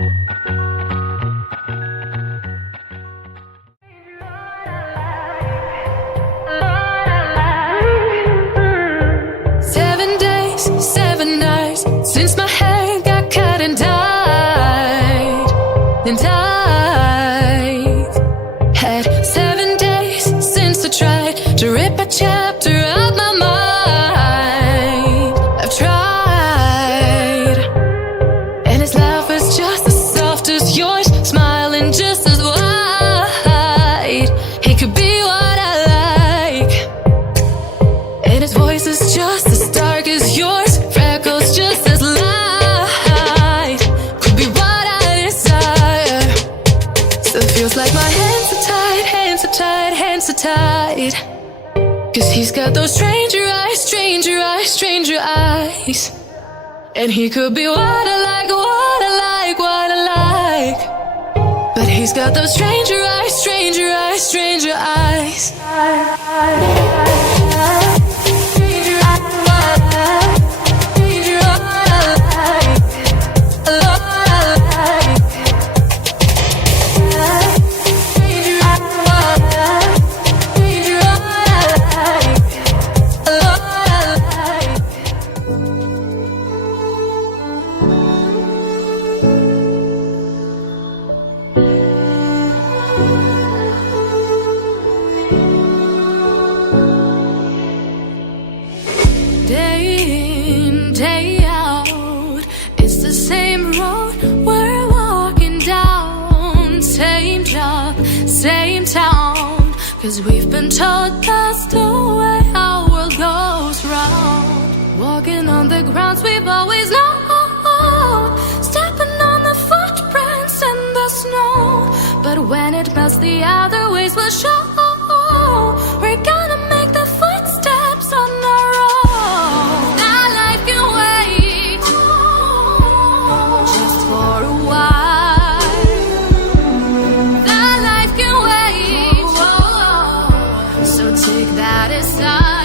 7 days, 7 nights since my hair got cut and dyed. And I've had 7 days since I tried to rip a chapter out my mind. I've tried, and his laugh is just as soft as yours, smiling just as wide. He could be what I like, and his voice is just as dark as yours, freckles just as light. Could be what I desire. Still feels like my hands are tied, hands are tied, hands are tied. 'Cause he's got those stranger eyes, stranger eyes, stranger eyes. And he could be what I like, what I like, what I like. But he's got those stranger eyes, stranger eyes, stranger eyes. Day in, day out, it's the same road we're walking down. Same job, same town. 'Cause we've been told that's the way our world goes round. Walking on the grounds we've always known, stepping on the footprints in the snow. But when it melts, the other ways will show. We're gonna make the footsteps on our own. That life can wait just for a while. That life can wait, so take that aside.